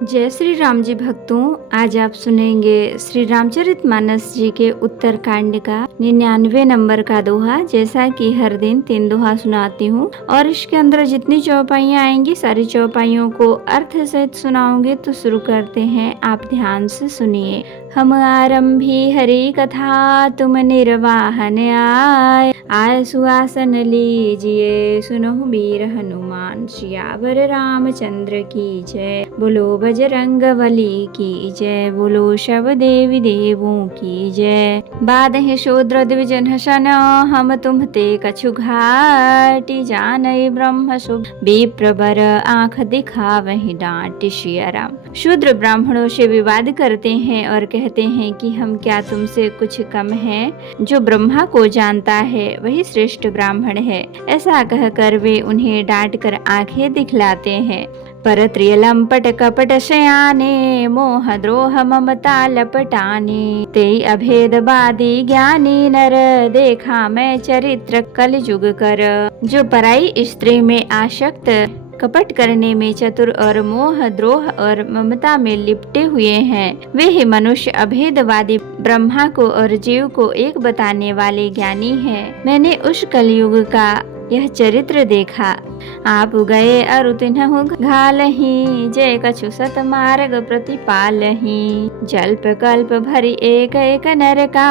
जय श्री राम जी भक्तों, आज आप सुनेंगे श्री रामचरितमानस जी के उत्तरकांड का 99 नंबर का दोहा। जैसा कि हर दिन 3 दोहा सुनाती हूँ और इसके अंदर जितनी चौपाइयाँ आएंगी सारी चौपाइयों को अर्थ सहित सुनाऊंगी। तो शुरू करते हैं, आप ध्यान से सुनिए। हम आरंभी हरि कथा तुम निर्वाहन आय सुआसन लीजिए सुनहु वीर हनुमान सियावर रामचंद्र की जय। बोलो बजरंग बली की जय, बोलो शव देवी देवों की जय। बादहि शूद्र द्विजन शन हम तुम्हते कछु घाटी जानई ब्रह्म शुभ विप्रवर आंख दिखावहि डांट सियाराम। शूद्र ब्राह्मणों से विवाद करते हैं और कहते हैं कि हम क्या तुमसे कुछ कम हैं? जो ब्रह्मा को जानता है वही श्रेष्ठ ब्राह्मण है। ऐसा कहकर वे उन्हें डांटकर आंखें दिखलाते हैं। परत्रिय लंपट कपट शयाने मोह द्रोह ममता लपटाने ते अभेदवादी ज्ञानी नर देखा मैं चरित्र कलयुग कर। जो पराई स्त्री में आसक्त, कपट करने में चतुर और मोह द्रोह और ममता में लिपटे हुए हैं, वे ही मनुष्य अभेदवादी ब्रह्मा को और जीव को एक बताने वाले ज्ञानी हैं। मैंने उस कलयुग का यह चरित्र देखा। आप गए अरु तिन्हु घालहि जय कछु सत मार्ग प्रतिपालहि। जल्प कल्प भरी एक एक नरका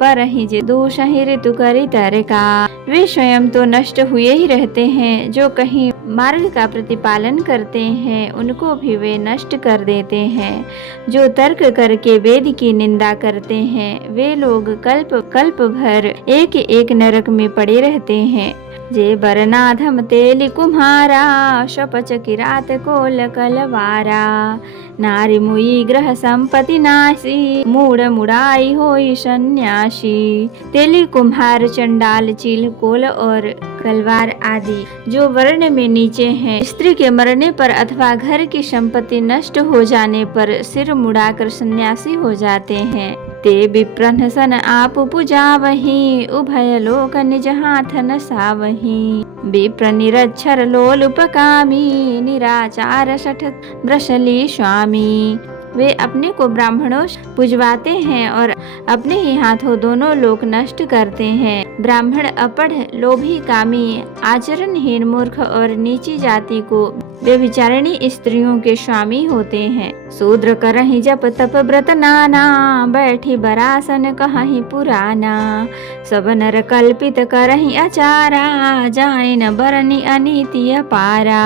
परहि जे दूषहि ऋतु करि तरका। वे स्वयं तो नष्ट हुए ही रहते हैं, जो कहीं मार्ग का प्रतिपालन करते हैं उनको भी वे नष्ट कर देते हैं। जो तर्क करके वेद की निंदा करते हैं वे लोग कल्प कल्प भर एक एक नरक में पड़े रहते हैं। जे बरनाधम तेली कुम्हारा शपच किरात कोल कलवारा। नारी मुई ग्रह संपत्ति नासी मूड मुड़ाई होई सन्यासी। तेली कुम्हार चंडाल चील कोल और कलवार आदि जो वर्ण में नीचे हैं, स्त्री के मरने पर अथवा घर की संपत्ति नष्ट हो जाने पर सिर मुड़ाकर सन्यासी हो जाते हैं। ते विप्रन सन आप पुजावहि उभय लोक निज हाथ न सावहि। विप्र निरक्षर लोलुपकामी निराचार सठ ब्रशली स्वामी। वे अपने को ब्राह्मणों पुजवाते हैं और अपने ही हाथों दोनों लोक नष्ट करते हैं। ब्राह्मण अपढ़ लोभी कामी आचरणहीन मूर्ख और नीची जाति को व्यभिचारिणी स्त्रियों के स्वामी होते हैं। शूद्र करहि जप तप व्रत नाना बैठी बरासन कहीं पुराना। सब नर कल्पित करहि आचारा जाने न बरनी अनीति अपारा।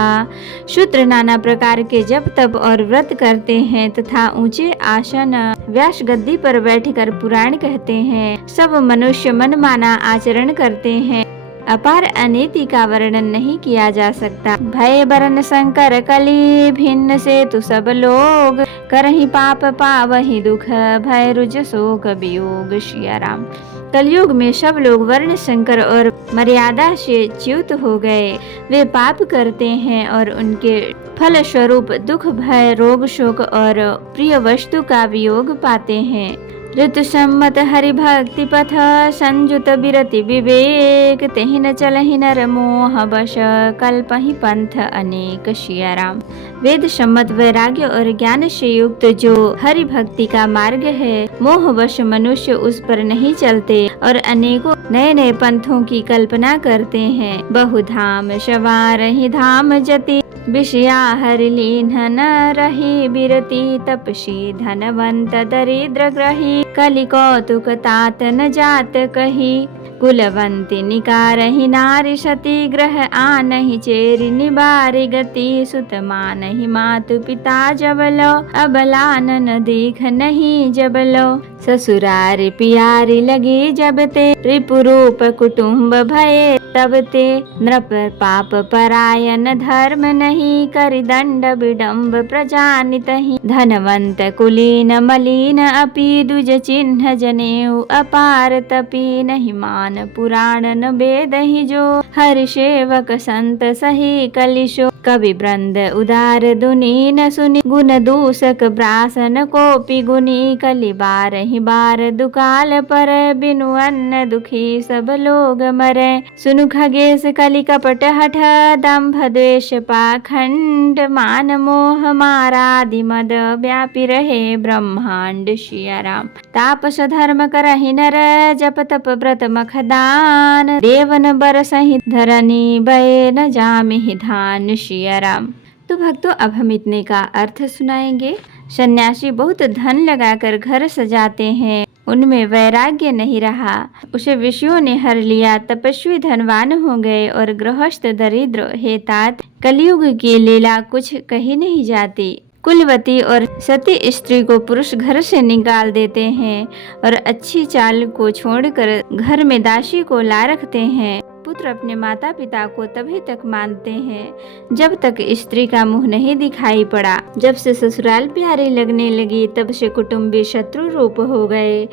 शूद्र नाना प्रकार के जप तप और व्रत करते हैं तथा ऊंचे आसन व्यास गद्दी पर बैठकर पुराण कहते हैं। सब मनुष्य मनमाना आचरण करते हैं, अपार अनीति का वर्णन नहीं किया जा सकता। भय बरन शंकर कली भिन्न से तु सब लोग करहि पाप पावहि दुख भय रुज शोक वियोग सियाराम। कलयुग में सब लोग वर्ण शंकर और मर्यादा से च्युत हो गए। वे पाप करते हैं और उनके फल स्वरूप दुख भय रोग शोक और प्रिय वस्तु का वियोग पाते हैं। ऋतु सम्मत हरि भक्ति पथ संयुत बिरति विवेक तेहि न चलहि नर मोह बश कल्पहि पंथ अनेक सियाराम। वेद सम्मत वैराग्य और ज्ञान से युक्त जो हरि भक्ति का मार्ग है, मोहवश मनुष्य उस पर नहीं चलते और अनेकों नए नए पंथों की कल्पना करते हैं। बहुधाम सवार ही धाम जति विषया हरि लीन न रही बिरति तपसी धनवंत दरिद्र ग्रही कलि कौतुक तात न जात कही। कुलवंती निकारहि नारी सती ग्रह आनहि चेरि निबारी गति। सुत मानहि मातु पिता जबलो अबलानन दीख नहीं जबलो। ससुरारि पियारी लगी जब ते रिपुरूप कुटुम्ब भये तब ते। नृप पाप परायण धर्म नहीं करि दंड विडम्ब प्रजानितहि। धनवंत कुलीन मलिन अपि दुज चिन्ह जनेऊ अपार तपि। नहीं मान पुराण न वेदहि जो हरि सेवक संत सही कलिशो। कवि वृंद उदार दुनी न सुनि गुण दूषक ब्रासन कोपि गुनी। कलि बारहि नहीं बार दुकाल पर, बिनु अन्न दुखी सब लोग मरे। सुनु खगेश कलि कपट हठ, दंभ द्वेष पाखंड, मान मोह मारादि मद, व्यापी रहे ब्रह्मांड। सिया राम। तापस धर्म करहि नर, जप तप व्रत मख दान, देवन बर सहित धरनी, भय न जामिहि धान। सिया राम। तो भक्तों, अब हम इतने का अर्थ सुनाएंगे। सन्यासी बहुत धन लगाकर घर सजाते हैं, उनमें वैराग्य नहीं रहा, उसे विषयों ने हर लिया। तपस्वी धनवान हो गए और गृहस्थ दरिद्र। हे तात, कलयुग की लीला कुछ कही नहीं जाती। कुलवती और सती स्त्री को पुरुष घर से निकाल देते हैं और अच्छी चाल को छोड़कर घर में दासी को ला रखते हैं। पुत्र अपने माता पिता को तभी तक मानते हैं जब तक स्त्री का मुंह नहीं दिखाई पड़ा। जब से ससुराल प्यारी लगने लगी, तब से कुटुंबी शत्रु रूप हो गए।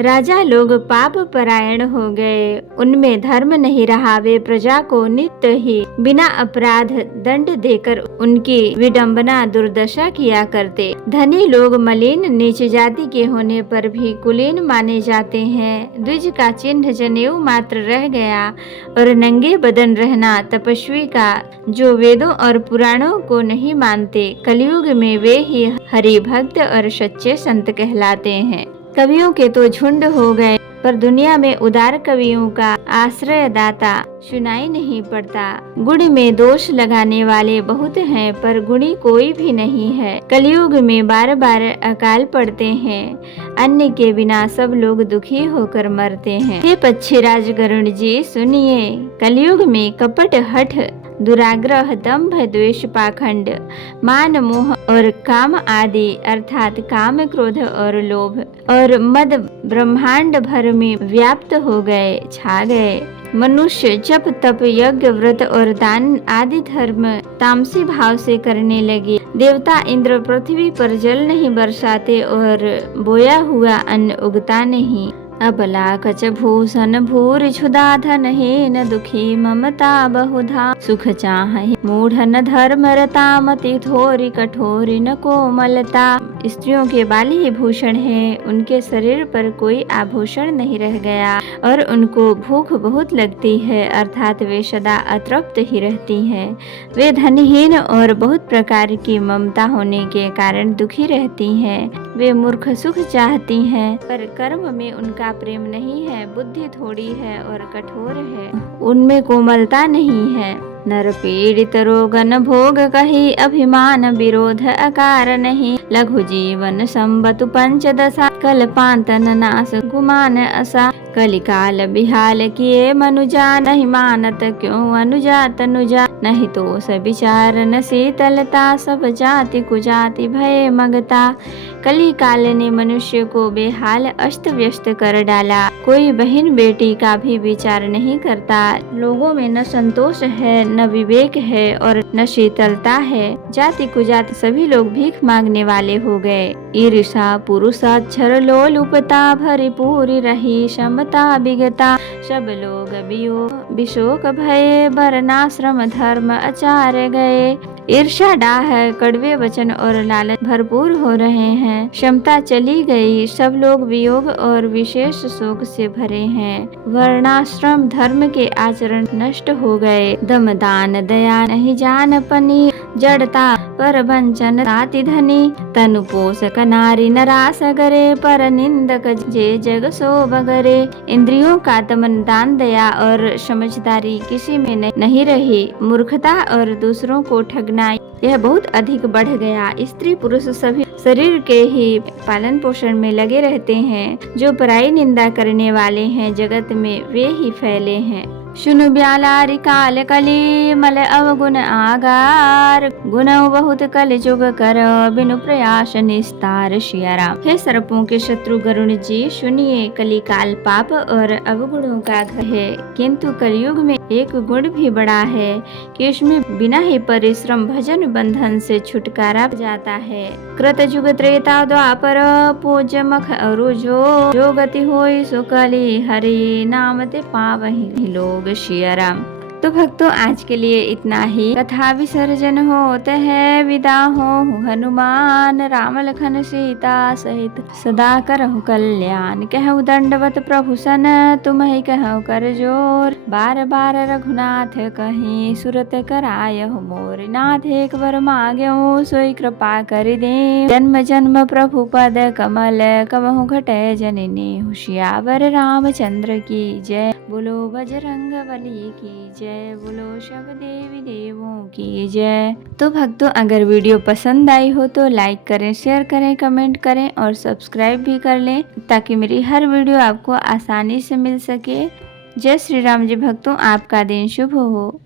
राजा लोग पाप परायण हो गए, उनमें धर्म नहीं रहा। वे प्रजा को नित्य ही बिना अपराध दंड देकर उनकी विडंबना दुर्दशा किया करते। धनी लोग मलिन नीच जाति के होने पर भी कुलीन माने जाते हैं। द्विज का चिन्ह जनेऊ मात्र रह गया और नंगे बदन रहना तपस्वी का, जो वेदों और पुराणों को नहीं मानते। कलयुग में वे ही हरि भक्त और सच्चे संत कहलाते हैं। कवियों के तो झुंड हो गए, पर दुनिया में उदार कवियों का आश्रयदाता सुनाई नहीं पड़ता। गुण में दोष लगाने वाले बहुत हैं, पर गुणी कोई भी नहीं है। कलयुग में बार बार अकाल पड़ते हैं, अन्न के बिना सब लोग दुखी होकर मरते हैं। हे पक्षीराज गरुड़ जी, सुनिए। कलयुग में कपट हठ, दुराग्रह, दंभ, द्वेष, पाखंड, मान मोह और काम आदि अर्थात काम क्रोध और लोभ और मद ब्रह्मांड भर में व्याप्त हो गए, छा गए। मनुष्य जप तप यज्ञ व्रत और दान आदि धर्म तामसी भाव से करने लगे। देवता इंद्र पृथ्वी पर जल नहीं बरसाते और बोया हुआ अन्न उगता नहीं। अबला कच भूषण भूरि क्षुधा, धनहीन दुखी ममता बहुधा। सुख चाहि मूढ़ न धर्म रता, मति थोरी कठोरी न कोमलता। स्त्रियों के बाल ही भूषण है, उनके शरीर पर कोई आभूषण नहीं रह गया और उनको भूख बहुत लगती है, अर्थात वे सदा अतृप्त ही रहती हैं। वे धनहीन और बहुत प्रकार की ममता होने के कारण दुखी रहती हैं। वे मूर्ख सुख चाहती हैं, पर कर्म में उनका प्रेम नहीं है। बुद्धि थोड़ी है और कठोर है, उनमें कोमलता नहीं है। नर पीड़ित रोग न भोग कही, अभिमान विरोध अकार नहीं। लघु जीवन संबतु पंचदशा, कल्पांतन नाश गुमान असा। कलिकाल बिहाल किए मनुजा, नहीं मानत क्यों अनुजा तनुजा। नहीं तो सब विचार न शीतलता, सब जाति कुजाति भय मगता। कली काल ने मनुष्य को बेहाल अस्त व्यस्त कर डाला। कोई बहन बेटी का भी विचार नहीं करता। लोगों में न संतोष है, न विवेक है और न शीतलता है। जाति कुजाति सभी लोग भीख मांगने वाले हो गए। ईर्षा पुरुषाक्षर लोलुपता, भरी पूरी रही क्षमता विगता। सब लोग विशोक भय, वर्णाश्रम धर्म आचार गए। ईर्षा डाह, कड़वे वचन और लालच भरपूर हो रहे हैं। क्षमता चली गई, सब लोग वियोग और विशेष शोक से भरे हैं। वर्णाश्रम धर्म के आचरण नष्ट हो गए। दम दान दया नहीं जान पनी, जड़ता पर वंचन ताति धनी। तनु पोषक नारी नरास करे, पर निंदक जे जग सो बगरे। इंद्रियों का दमन, दान दया और समझदारी किसी में नहीं रही। मूर्खता और दूसरों को ठगना यह बहुत अधिक बढ़ गया। स्त्री पुरुष सभी शरीर के ही पालन पोषण में लगे रहते हैं। जो पराई निंदा करने वाले हैं जगत में, वे ही फैले हैं। सुनु ब्यालारि काल कली, मल अवगुण आगार। गुण बहुत कल जुग कर, बिनु प्रयास निस्तार। सिया राम। हे सर्पों के शत्रु गरुड़ जी, सुनिए। कली काल पाप और अवगुणों का घर है, किंतु कलयुग में एक गुण भी बड़ा है कि उसमें बिना ही परिश्रम भजन बंधन से छुटकारा जाता है। कृत जुग त्रेता द्वापर, पूज्य मख अरु जो गति होई सो कली। हरि नाम ते पावहि लोग। सिया राम। तो भक्तों आज के लिए इतना ही। कथा विसर्जन होत है, विदा हो हनुमान, राम लखन सीता सहित सदा करहु कल्याण। कहु दंडवत प्रभु सन, तुम्हि कहु कर जोर, बार बार रघुनाथ कहीं, सुरत करायहु मोर। नाथ एक बर मांग्यहु, सोई कृपा कर दे, जन्म जन्म प्रभु पद कमल, कबहु घटै जननी। सियावर रामचंद्र की जय, बोलो बजरंग बली की जय, बोलो सब देवी देवों की जय। तो भक्तों अगर वीडियो पसंद आई हो तो लाइक करें, शेयर करें, कमेंट करें और सब्सक्राइब भी कर लें ताकि मेरी हर वीडियो आपको आसानी से मिल सके। जय श्री राम जी भक्तों, आपका दिन शुभ हो।